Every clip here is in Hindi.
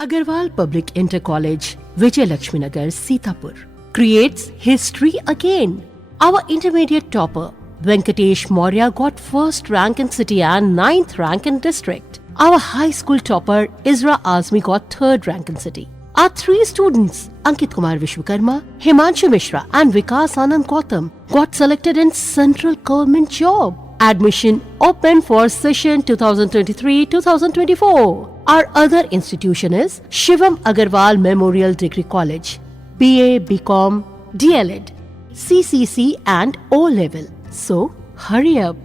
Agarwal Public Inter College, Vijay Lakshmi Nagar, Sitapur, creates history again. Our intermediate topper, Venkatesh Maurya, got first rank in city and 9th rank in district. Our high school topper, Isra Azmi, got 3rd rank in city. Our 3 students, Ankit Kumar Vishwakarma, Himanshu Mishra and Vikas Anand Gautam, got selected in central government job. Admission open for session 2023-2024. Our other institution is Shivam Agarwal Memorial Degree College, BA, BCom, DLED, CCC and O level. So hurry up.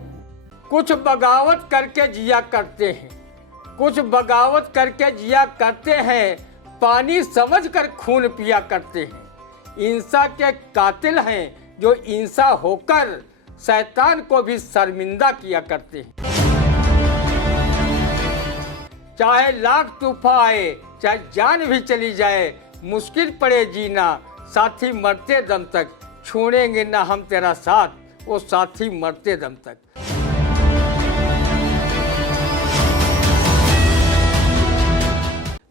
कुछ बगावत करके जिया करते हैं, कुछ बगावत करके जिया करते हैं, पानी समझकर खून पिया करते हैं। इंसा के कातिल हैं जो इंसा होकर शैतान को भी शर्मिंदा किया करते हैं। चाहे लाख तूफान आए, चाहे जान भी चली जाए, मुश्किल पड़े जीना, साथी मरते दम तक, छोड़ेंगे ना हम तेरा साथ, वो साथी मरते दम तक।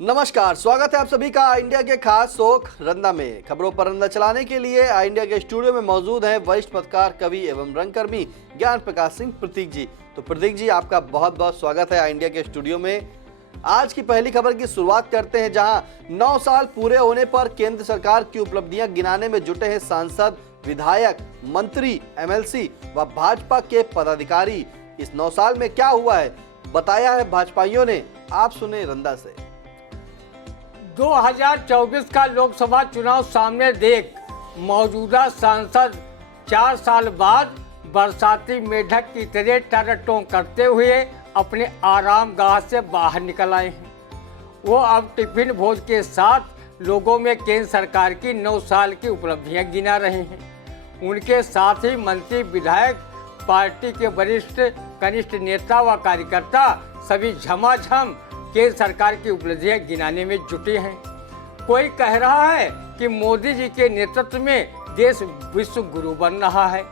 नमस्कार, स्वागत है आप सभी का इंडिया के खास शोक रंदा में। खबरों पर रंदा चलाने के लिए इंडिया के स्टूडियो में मौजूद हैं वरिष्ठ पत्रकार, कवि एवं रंगकर्मी ज्ञान प्रकाश सिंह प्रतीक जी। तो प्रतीक जी, आपका बहुत बहुत स्वागत है इंडिया के स्टूडियो में। आज की पहली खबर की शुरुआत करते हैं, जहां 9 साल पूरे होने पर केंद्र सरकार की उपलब्धियां गिनाने में जुटे हैं सांसद, विधायक, मंत्री, एमएलसी व भाजपा के पदाधिकारी। इस 9 साल में क्या हुआ है, बताया है भाजपाइयों ने। आप सुने रंदा से। 2024 का लोकसभा चुनाव सामने देख मौजूदा सांसद 4 साल बाद बरसाती मेढक की तरह टरटों करते हुए अपने आराम गाह से बाहर निकल आए हैं। वो अब टिफिन भोज के साथ लोगों में केंद्र सरकार की 9 साल की उपलब्धियां गिना रहे हैं। उनके साथ ही मंत्री, विधायक, पार्टी के वरिष्ठ कनिष्ठ नेता व कार्यकर्ता सभी झमाझम केंद्र सरकार की उपलब्धियां गिनाने में जुटे हैं। कोई कह रहा है कि मोदी जी के नेतृत्व में देश विश्व गुरु बन रहा है,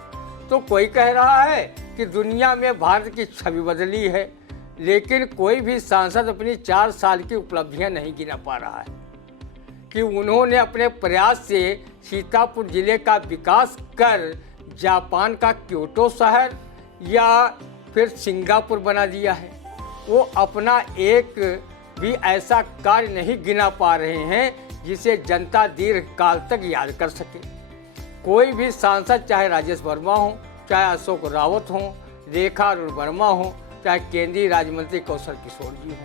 तो कोई कह रहा है कि दुनिया में भारत की छवि बदली है। लेकिन कोई भी सांसद अपनी 4 साल की उपलब्धियां नहीं गिना पा रहा है कि उन्होंने अपने प्रयास से सीतापुर जिले का विकास कर जापान का क्योटो शहर या फिर सिंगापुर बना दिया है। वो अपना एक भी ऐसा कार्य नहीं गिना पा रहे हैं जिसे जनता दीर्घ काल तक याद कर सके। कोई भी सांसद, चाहे राजेश वर्मा हो, चाहे अशोक रावत हो, रेखा अरुण वर्मा हो, चाहे केंद्रीय राज्य मंत्री कौशल किशोर जी हो,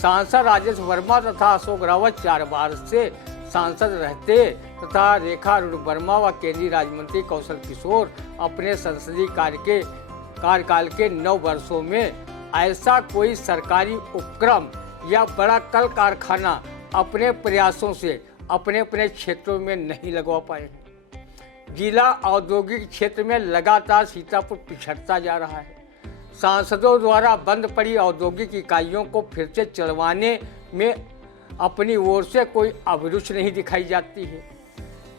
सांसद राजेश वर्मा तथा अशोक रावत 4 बार से सांसद रहते तथा रेखा अरुण वर्मा व केंद्रीय राज्य मंत्री कौशल किशोर अपने संसदीय कार्यकाल के 9 वर्षों में ऐसा कोई सरकारी उपक्रम या बड़ा कल कारखाना अपने प्रयासों से अपने क्षेत्रों में नहीं लगवा पाए हैं। जिला औद्योगिक क्षेत्र में लगातार सीतापुर पिछड़ता जा रहा है। सांसदों द्वारा बंद पड़ी औद्योगिक इकाइयों को फिर से चलवाने में अपनी ओर से कोई अभिरुचि नहीं दिखाई जाती है।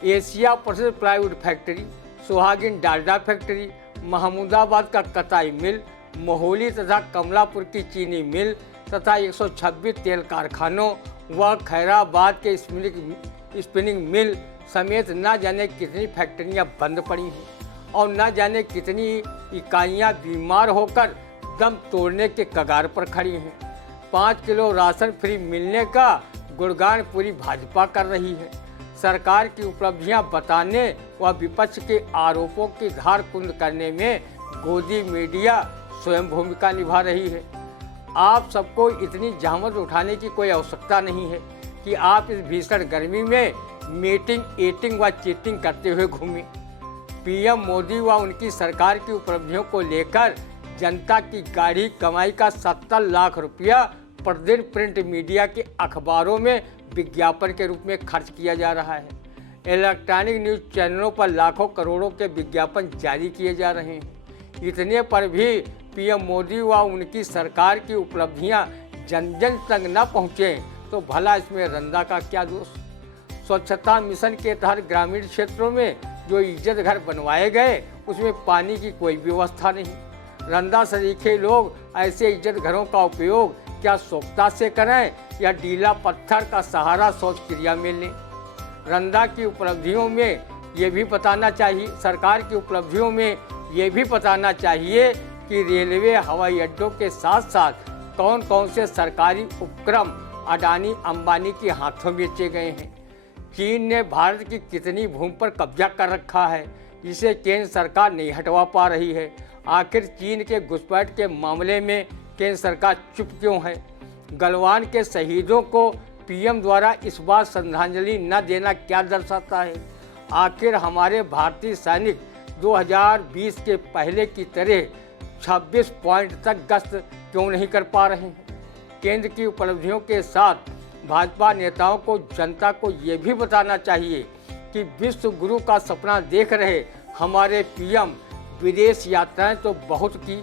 एशिया प्रसिद्ध प्लाईवुड फैक्ट्री, सुहागिन डालडा फैक्ट्री, महमूदाबाद का कताई मिल, मोहाली तथा कमलापुर की चीनी मिल तथा 126 तेल कारखानों व खैराबाद के स्पिनिंग मिल समेत न जाने कितनी फैक्ट्रियां बंद पड़ी हैं और न जाने कितनी इकाइयां बीमार होकर दम तोड़ने के कगार पर खड़ी हैं। 5 किलो राशन फ्री मिलने का गुणगान पूरी भाजपा कर रही है। सरकार की उपलब्धियां बताने व विपक्ष के आरोपों की धार कुंद करने में गोदी मीडिया स्वयं भूमिका निभा रही है। आप सबको इतनी जहमत उठाने की कोई आवश्यकता नहीं है कि आप इस भीषण गर्मी में मीटिंग, ईटिंग व चीटिंग करते हुए घूमें। पीएम मोदी व उनकी सरकार की उपलब्धियों को लेकर जनता की गाढ़ी कमाई का 70 लाख रुपया प्रतिदिन प्रिंट मीडिया के अखबारों में विज्ञापन के रूप में खर्च किया जा रहा है। इलेक्ट्रॉनिक न्यूज चैनलों पर लाखों करोड़ों के विज्ञापन जारी किए जा रहे हैं। इतने पर भी पीएम मोदी व उनकी सरकार की उपलब्धियां जन जन तक न पहुँचे तो भला इसमें रंदा का क्या दोष। स्वच्छता मिशन के तहत ग्रामीण क्षेत्रों में जो इज्जत घर बनवाए गए उसमें पानी की कोई व्यवस्था नहीं। रंदा सरीखे लोग ऐसे इज्जत घरों का उपयोग क्या सोखता से करें या ढीला पत्थर का सहारा शौच क्रिया में लें। रंदा की उपलब्धियों में ये भी बताना चाहिए, सरकार की उपलब्धियों में ये भी बताना चाहिए कि रेलवे, हवाई अड्डों के साथ साथ कौन कौन से सरकारी उपक्रम अडानी अंबानी के हाथों बेचे गए हैं। चीन ने भारत की कितनी भूमि पर कब्जा कर रखा है, जिसे केंद्र सरकार नहीं हटवा पा रही है। आखिर चीन के घुसपैठ के मामले में केंद्र सरकार चुप क्यों है। गलवान के शहीदों को पीएम द्वारा इस बार श्रद्धांजलि न देना क्या दर्शाता है। आखिर हमारे भारतीय सैनिक 2020 के पहले की तरह 26 पॉइंट तक गश्त क्यों नहीं कर पा रहे हैं। केंद्र की उपलब्धियों के साथ भाजपा नेताओं को जनता को ये भी बताना चाहिए कि विश्व गुरु का सपना देख रहे हमारे पीएम विदेश यात्राएं तो बहुत की,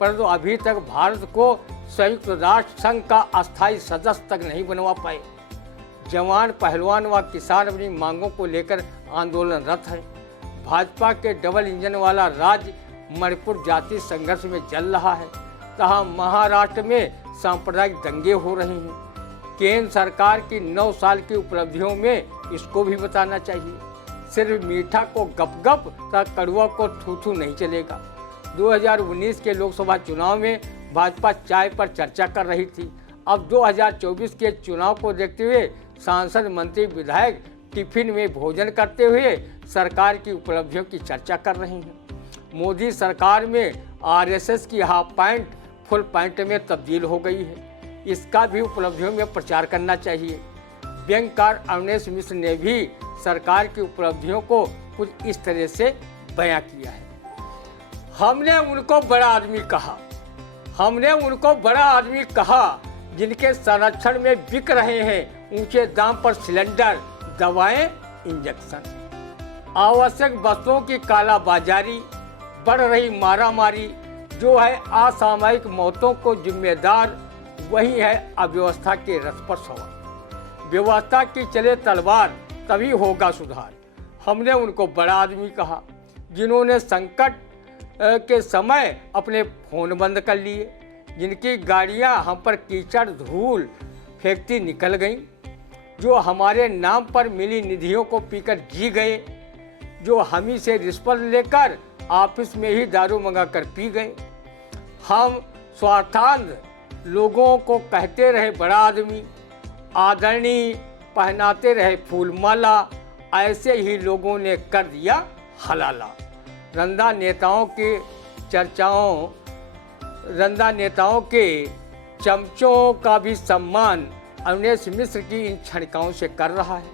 परंतु अभी तक भारत को संयुक्त राष्ट्र संघ का अस्थायी सदस्य तक नहीं बनवा पाए। जवान, पहलवान व किसान अपनी मांगों को लेकर आंदोलनरत है। भाजपा के डबल इंजन वाला राज्य मणिपुर जाति संघर्ष में जल रहा है, तहाँ महाराष्ट्र में सांप्रदायिक दंगे हो रहे हैं। केंद्र सरकार की 9 साल की उपलब्धियों में इसको भी बताना चाहिए। सिर्फ मीठा को गप-गप तथा कड़वा को थू-थू नहीं चलेगा। 2019 के लोकसभा चुनाव में भाजपा चाय पर चर्चा कर रही थी। अब 2024 के चुनाव को देखते हुए सांसद, मंत्री, विधायक टिफिन में भोजन करते हुए सरकार की उपलब्धियों की चर्चा कर रहे हैं। मोदी सरकार में आरएसएस की हाफ पैंट फुल पैंट में तब्दील हो गई है, इसका भी उपलब्धियों में प्रचार करना चाहिए। व्यंगकार अवनीश मिश्र ने भी सरकार की उपलब्धियों को कुछ इस तरह से बयां किया है। हमने उनको बड़ा आदमी कहा, हमने उनको बड़ा आदमी कहा जिनके संरक्षण में बिक रहे हैं ऊंचे दाम पर सिलेंडर, दवाएं, इंजेक्शन। आवश्यक वस्तुओं की कालाबाजारी, बढ़ रही मारामारी जो है असामयिक मौतों को जिम्मेदार वही है अव्यवस्था के रथ पर सवार। व्यवस्था की चले तलवार तभी होगा सुधार। हमने उनको बड़ा आदमी कहा जिन्होंने संकट के समय अपने फोन बंद कर लिए, जिनकी गाड़ियां हम पर कीचड़ धूल फेंकती निकल गईं, जो हमारे नाम पर मिली निधियों को पीकर जी गए, जो हमी से रिश्वत लेकर ऑफिस में ही दारू मंगा कर पी गए। हम स्वार्थांध लोगों को कहते रहे बड़ा आदमी, आदरणीय पहनाते रहे फूलमाला, ऐसे ही लोगों ने कर दिया हलाला। रंदा नेताओं के चमचों का भी सम्मान अवनीश मिश्र की इन क्षणिकाओं से कर रहा है।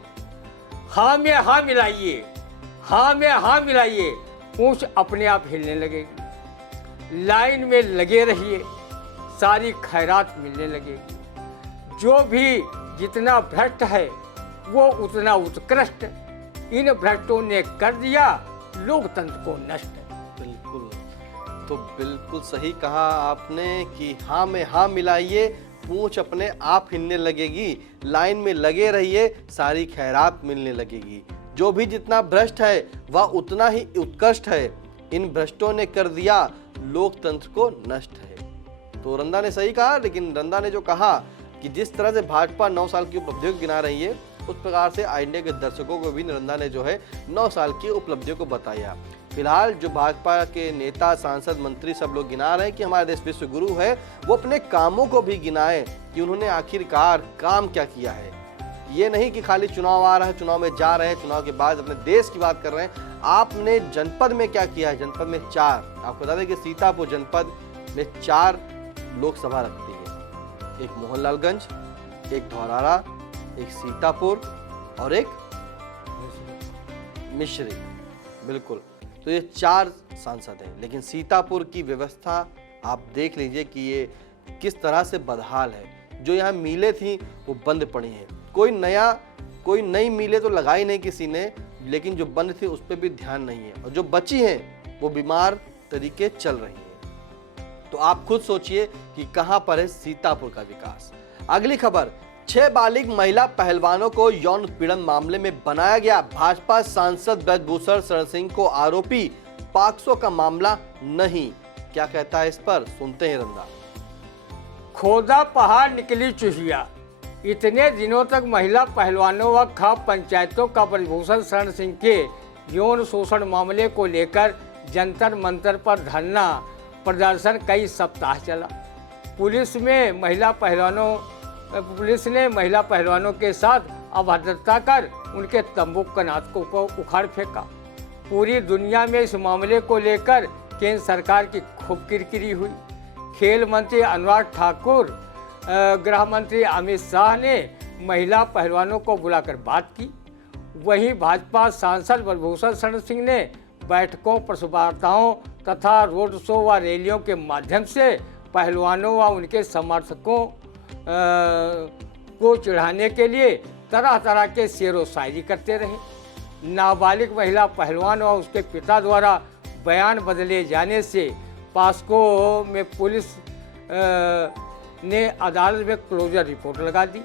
हाँ में हाँ मिलाइए, हाँ में हाँ मिलाइए, पूंछ अपने आप हिलने लगेगी। लाइन में लगे रहिए, सारी खैरात मिलने लगेगी। जो भी जितना भ्रष्ट है वो उतना उत्कृष्ट, इन भ्रष्टों ने कर दिया लोकतंत्र को नष्ट। बिल्कुल, तो बिल्कुल सही कहा आपने कि हाँ में हाँ मिलाइए, पूंछ अपने आप हिलने लगेगी। लाइन में लगे रहिए, सारी खैरात मिलने लगेगी। जो भी जितना भ्रष्ट है वह उतना ही उत्कृष्ट है, इन भ्रष्टों ने कर दिया लोकतंत्र को नष्ट है। तो रंदा ने सही कहा, लेकिन रंदा ने जो कहा कि जिस तरह से भाजपा 9 साल की उपलब्धियों को गिना रही है, उस प्रकार से इंडिया के दर्शकों को भी रंदा ने जो है 9 साल की उपलब्धियों को बताया। फिलहाल जो भाजपा के नेता, सांसद, मंत्री सब लोग गिना रहे हैं कि हमारा देश विश्व गुरु है, वो अपने कामों को भी गिनाएं कि उन्होंने आखिरकार काम क्या किया है। ये नहीं कि खाली चुनाव आ रहा है, चुनाव में जा रहे हैं, चुनाव के बाद अपने देश की बात कर रहे हैं। आपने जनपद में क्या किया है? जनपद में 4, आपको बता दें कि सीतापुर जनपद में 4 लोकसभा रखती है। एक मोहनलालगंज, एक धौरारा, एक सीतापुर और एक मिश्री। बिल्कुल, तो ये 4 सांसद हैं, लेकिन सीतापुर की व्यवस्था आप देख लीजिए कि ये किस तरह से बदहाल है। जो यहाँ मीलें थी वो बंद पड़ी हैं, कोई नई मीलें तो लगाई नहीं किसी ने, लेकिन जो बंद थी उस पर भी ध्यान नहीं है, और जो बची हैं वो बीमार तरीके चल रही हैं। तो आप खुद सोचिए कि कहां पर है सीतापुर का विकास। अगली खबर, 6 बालिग महिला पहलवानों को यौन उत्पीड़न मामले में बनाया गया भाजपा सांसद ब्रजभूषण शरण सिंह को आरोपी, पॉक्सो का मामला नहीं। क्या कहता है इस पर, सुनते हैं रंदा। खोदा पहाड़ निकली चुहिया। इतने दिनों तक महिला पहलवानों व खाप पंचायतों का ब्रजभूषण शरण सिंह के यौन शोषण मामले को लेकर जंतर मंतर पर धरना प्रदर्शन कई सप्ताह चला। पुलिस ने महिला पहलवानों के साथ अभद्रता कर उनके तंबू कनात को उखाड़ फेंका। पूरी दुनिया में इस मामले को लेकर केंद्र सरकार की खूब किरकिरी हुई। खेल मंत्री अनुराग ठाकुर, गृह मंत्री अमित शाह ने महिला पहलवानों को बुलाकर बात की। वहीं भाजपा सांसद ब्रजभूषण शरण सिंह ने बैठकों, प्रेस वार्ताओं तथा रोड शो व रैलियों के माध्यम से पहलवानों व उनके समर्थकों को चिढ़ाने के लिए तरह तरह के शेरो शायरी करते रहे। नाबालिग महिला पहलवान व उसके पिता द्वारा बयान बदले जाने से पास्को में पुलिस ने अदालत में क्लोजर रिपोर्ट लगा दी।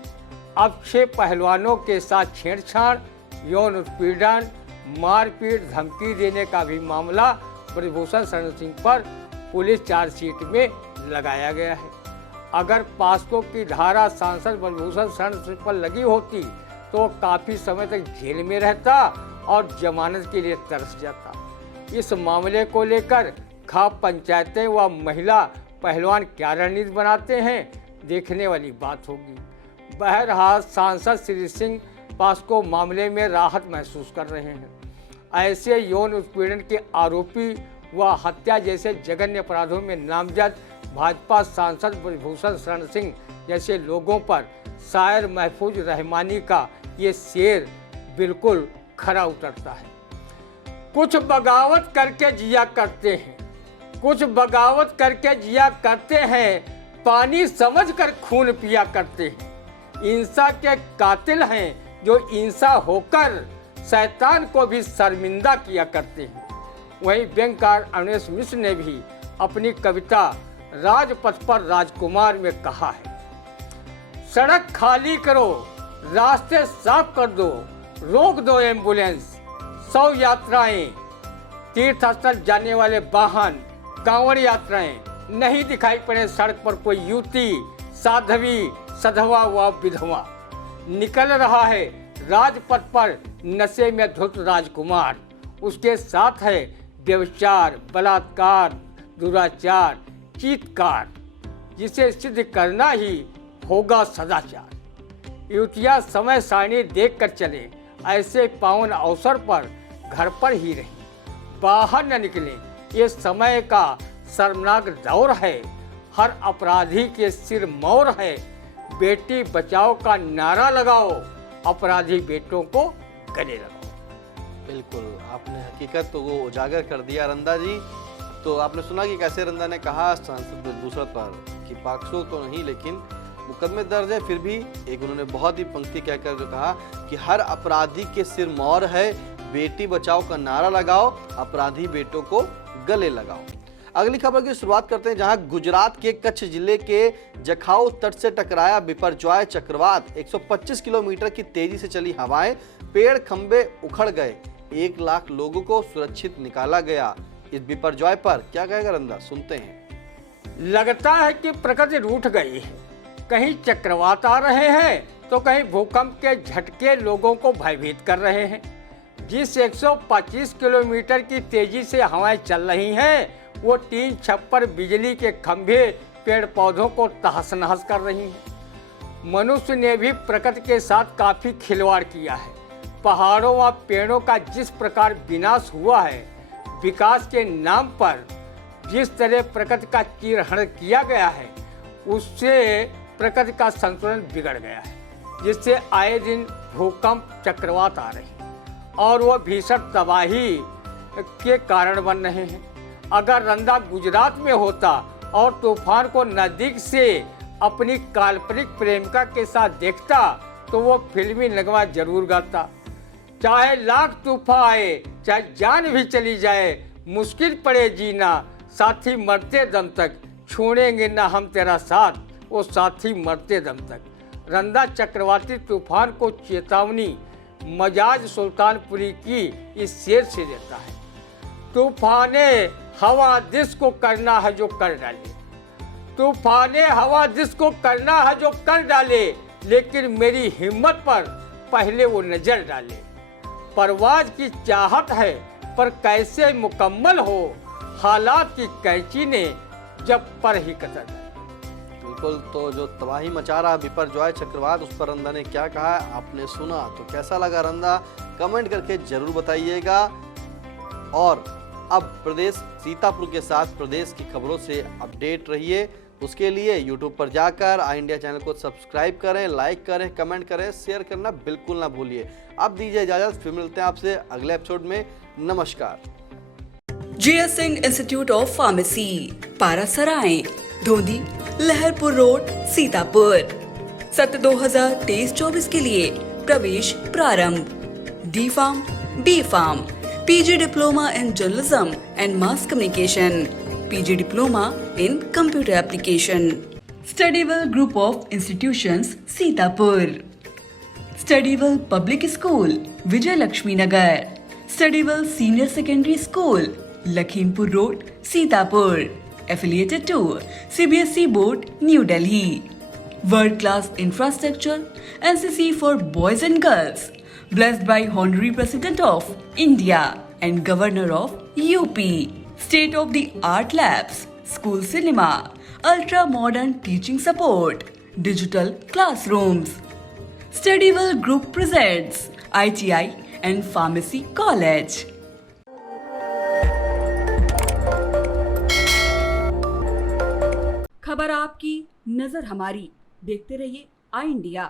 अब 6 पहलवानों के साथ छेड़छाड़, यौन उत्पीड़न, मारपीट, धमकी देने का भी मामला ब्रजभूषण शरण सिंह पर पुलिस चार्जशीट में लगाया गया है। अगर पास्को की धारा सांसद ब्रजभूषण शरण सिंह पर लगी होती तो काफ़ी समय तक जेल में रहता और जमानत के लिए तरस जाता। इस मामले को लेकर खाप पंचायतें व महिला पहलवान क्या रणनीति बनाते हैं, देखने वाली बात होगी। बहरहाल सांसद श्री सिंह पास्को मामले में राहत महसूस कर रहे हैं। ऐसे यौन उत्पीड़न के आरोपी व हत्या जैसे जघन्य अपराधों में नामजद भाजपा सांसद ब्रजभूषण शरण सिंह जैसे लोगों पर शायर महफूज रहमानी का ये शेर बिल्कुल खरा उतरता है। कुछ बगावत करके जिया करते हैं, कुछ बगावत करके जिया करते हैं, पानी समझकर खून पिया करते हैं। इंसा के कातिल हैं जो इंसा होकर शैतान को भी शर्मिंदा किया करते हैं। वहीं व्यंगकार अवनीश मिश्र ने भी अपनी कविता राजपथ पर राजकुमार में कहा है, सड़क खाली करो, रास्ते साफ कर दो, रोक दो एम्बुलेंस, 100 यात्राएं, तीर्थ स्थल जाने वाले वाहन, कांवड़ यात्राएं, नहीं दिखाई पड़े सड़क पर कोई युवती, साध्वी, सधवा व विधवा। निकल रहा है राजपथ पर नशे में धुत राजकुमार, उसके साथ है व्यभिचार, बलात्कार, दुराचार, चीत्कार, जिसे सिद्ध करना ही होगा सदाचार। युवतियाँ समय सारणी देख कर चले, ऐसे पावन अवसर पर घर पर ही रहें, बाहर न निकलें। ये समय का शर्मनाक दौर है, हर अपराधी के सिर मौर है। बेटी बचाओ का नारा लगाओ, अपराधी बेटों को गले लगाओ। बिल्कुल, आपने हकीकत तो वो उजागर कर दिया रंदा जी। तो आपने सुना कि कैसे रंदा ने कहा सांसद ब्रजभूषण पर कि पाक्सो तो नहीं लेकिन मुकदमे दर्ज है, फिर भी एक उन्होंने बहुत ही पंक्ति कहकर जो कहा कि हर अपराधी के सिर मौर है, बेटी बचाओ का नारा लगाओ, अपराधी बेटों को गले लगाओ। अगली खबर की शुरुआत करते हैं, जहां गुजरात के कच्छ जिले के जखाऊ तट से टकराया बिपरजॉय चक्रवात। 125 किलोमीटर की तेजी से चली हवाएं, पेड़ खंबे उखड़ गए, 1 लाख लोगों को सुरक्षित निकाला गया। इस बिपरजॉय पर क्या कहेगा रंदा, सुनते हैं। लगता है कि प्रकृति रूठ गई है, कहीं चक्रवात आ रहे हैं तो कहीं भूकंप के झटके लोगों को भयभीत कर रहे हैं। जिस 125 किलोमीटर की तेजी से हवाएं चल रही हैं, वो 3 छप्पर बिजली के खंभे पेड़ पौधों को तहस नहस कर रही हैं। मनुष्य ने भी प्रकृति के साथ काफी खिलवाड़ किया है। पहाड़ों व पेड़ों का जिस प्रकार विनाश हुआ है, विकास के नाम पर जिस तरह प्रकृति का चीरहरण किया गया है, उससे प्रकृति का संतुलन बिगड़ गया है, जिससे आए दिन भूकंप, चक्रवात आ रहे हैं और वह भीषण तबाही के कारण बन रहे हैं। अगर रंदा गुजरात में होता और तूफान को नजदीक से अपनी काल्पनिक प्रेमिका के साथ देखता तो वो फिल्मी नगमा जरूर गाता। चाहे लाख तूफान आए, चाहे जान भी चली जाए, मुश्किल पड़े जीना, साथी मरते दम तक, छोड़ेंगे ना हम तेरा साथ, वो साथी मरते दम तक। रंदा चक्रवाती तूफान को चेतावनी मजाज सुल्तानपुरी की इस शेर से देता है, तूफाने हवा दिस को करना है जो कर डाले, तूफाने हवा जिसको करना है जो कर डाले, लेकिन मेरी हिम्मत पर पहले वो नजर डाले। परवाज की चाहत है पर कैसे मुकम्मल हो, हालात की कैंची ने जब पर ही कतर डाली। बिल्कुल, तो जो तबाही मचा रहा बिपरजॉय चक्रवात, उस पर रंदा ने क्या कहा है आपने सुना। तो कैसा लगा रंदा, कमेंट करके जरूर बताइएगा। और अब प्रदेश सीतापुर के साथ प्रदेश की खबरों से अपडेट रहिए। उसके लिए यूट्यूब पर जाकर आई इंडिया चैनल को सब्सक्राइब करें, लाइक करें, कमेंट करें, शेयर करना बिल्कुल ना भूलिए। अब दीजिए इजाजत, फिर मिलते हैं आपसे अगले एपिसोड में। नमस्कार। GS Singh institute of pharmacy, Parasrai, Dhondhi, Laharpur road, Sitapur. सत्र 2023-24 के लिए प्रवेश प्रारंभ। D pharm, B pharm, PG diploma in journalism and mass communication, PG diploma in computer application. Studywell group of institutions, Sitapur. Studywell public school, Vijay Laxmi Nagar. Studywell senior secondary school, Lakhimpur road, Sitapur. Affiliated to CBSE Board, New Delhi. World class infrastructure, NCC for boys and girls. Blessed by Honorary President of India and Governor of UP. State of the art labs, school cinema, ultra modern teaching support, digital classrooms. Studywell Group presents ITI and Pharmacy College. खबर आपकी, नजर हमारी। देखते रहिए आई इंडिया।